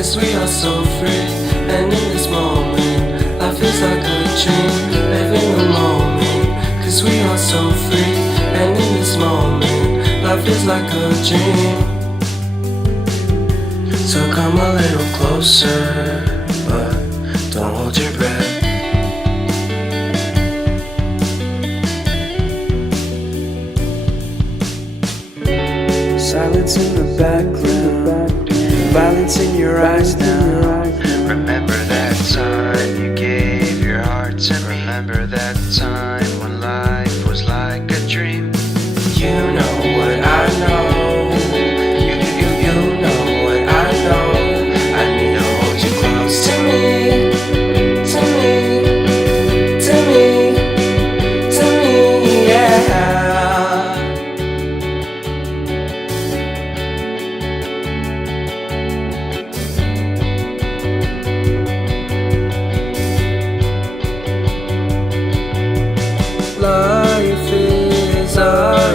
'cause we are so free. And in this moment, life is like a dream. Live in the moment, 'cause we are so free. And in this moment, life is like a dream. So come a little closer, but don't hold your breath. Silence in the background, violence in your eyes now. Remember that time you gave your heart to me. Remember that time when life was like a dream.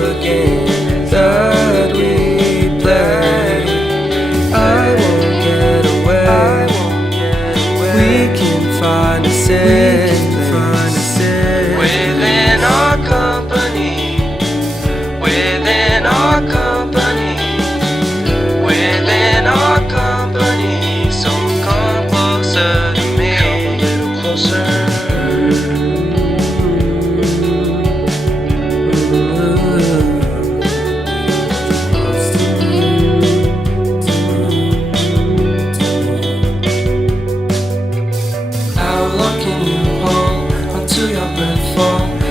the game that we play. I won't get away. We can find a safe place within our company, within our company, within our company. So come closer to me, come a little closer.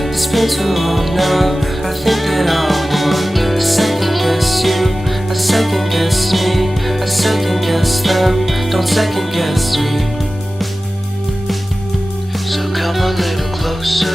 It's been too long now, I think that I want to second guess you, I second guess me, I second guess them, don't second guess me. So come a little closer.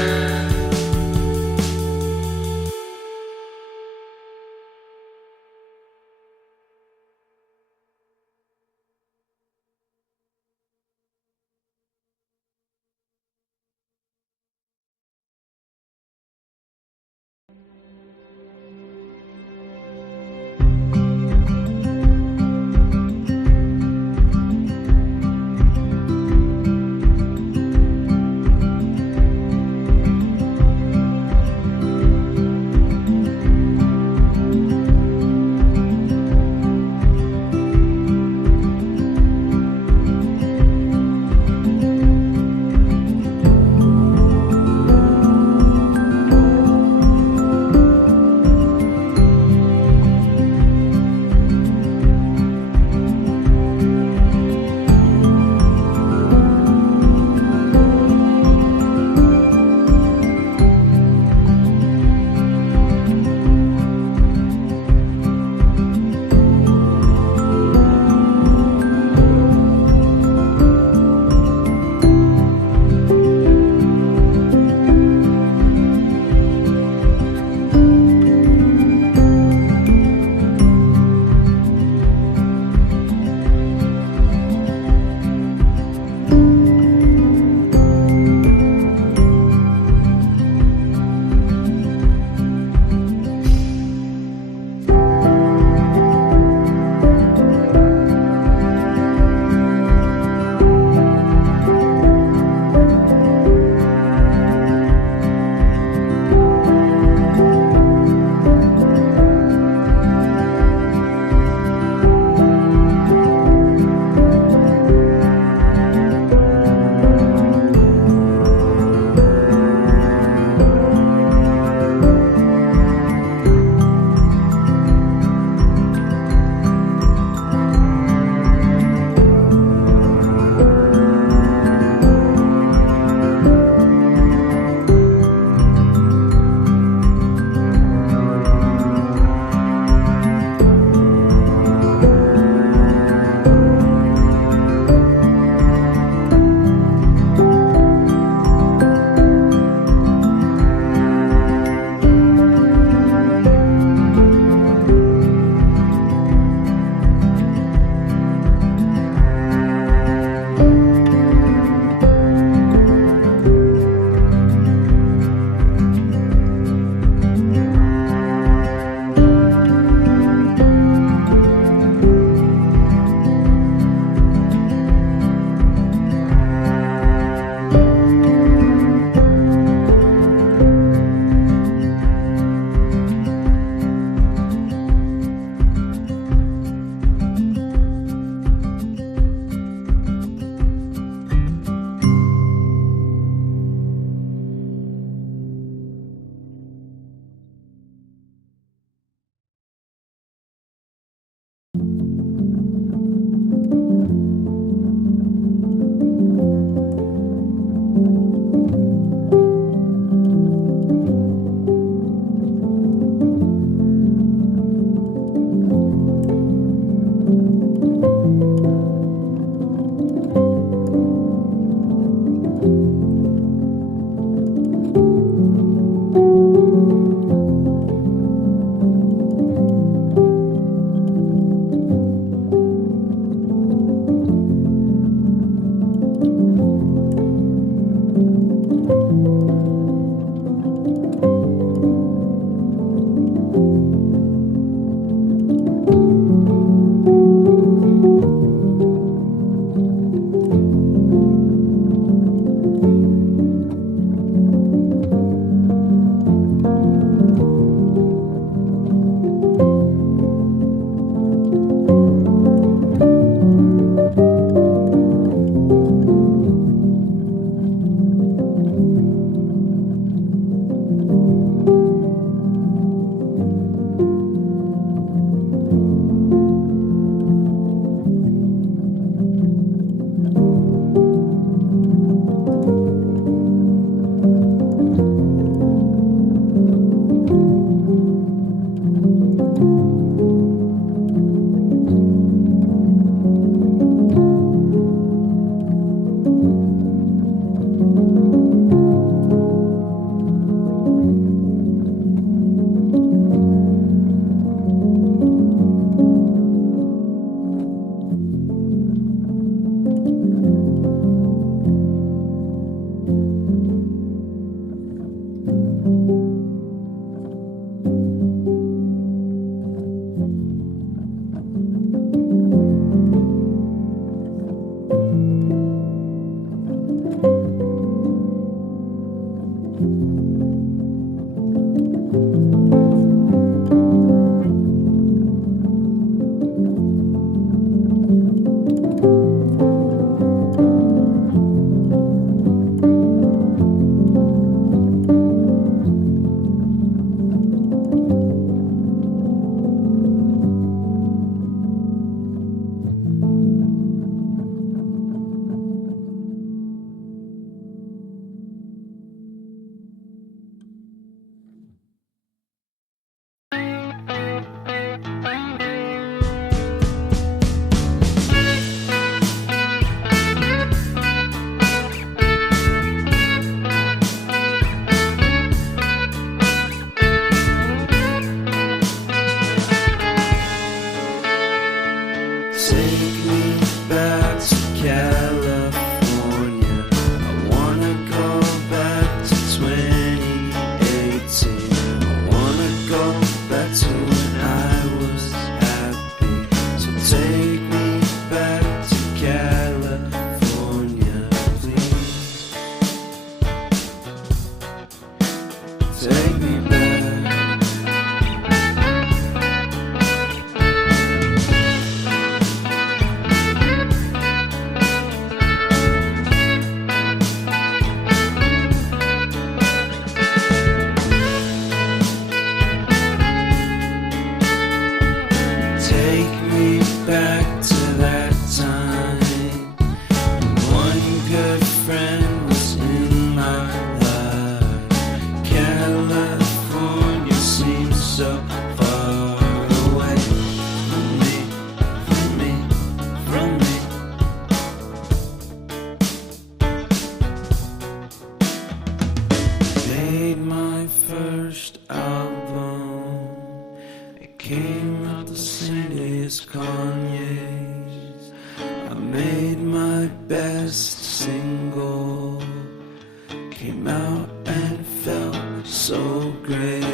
take me back. Take me back to that time. One good friend was in my life. California seems so far away from me, from me, from me. Made my first album. It came out the same day as Kanye's. I made my best single. Came out and felt so great.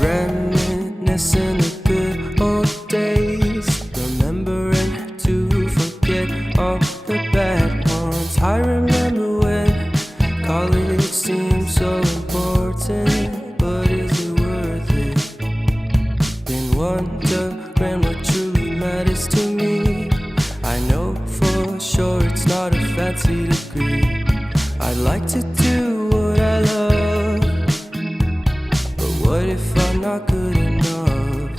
Reminiscing the good old days, remembering to forget all the bad ones. I remember when college seemed so important, but is it worth it? Been wondering what truly matters to me. I know for sure it's not a fancy degree. I'd like to do what I love, but what if I'm not good enough?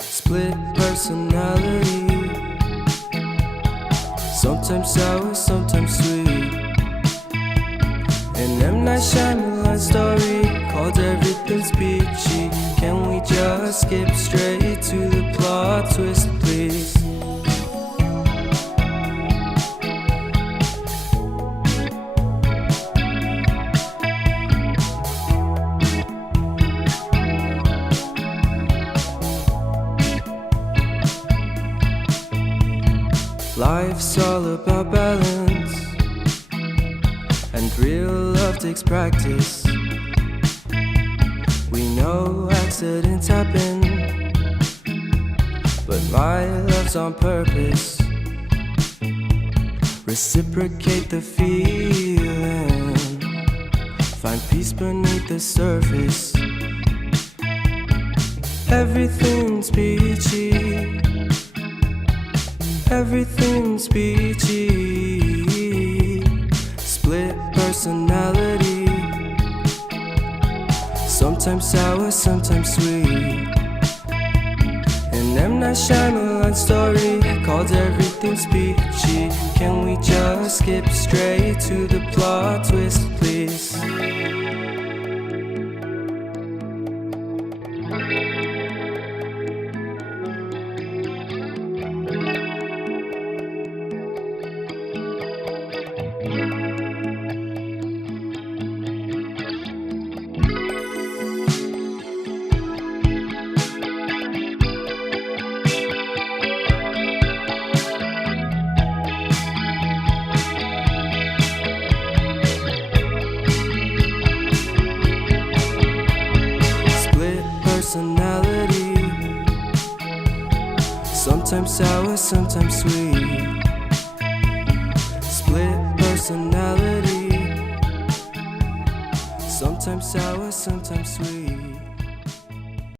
Split personality, sometimes sour, sometimes sweet. An M. Night Shyamalan story called Everything's Peachy. Can we just skip straight to the plot twist, please? Life's all about balance, and real love takes practice. We know accidents happen, but my love's on purpose. Reciprocate the feeling, find peace beneath the surface. Everything's peachy, everything's peachy. Split personality, sometimes sour, sometimes sweet. An M. Night Shyamalan story called Everything's Peachy. Can we just skip straight to the plot twist, please? Sometimes sour, sometimes sweet. Split personality. Sometimes sour, sometimes sweet.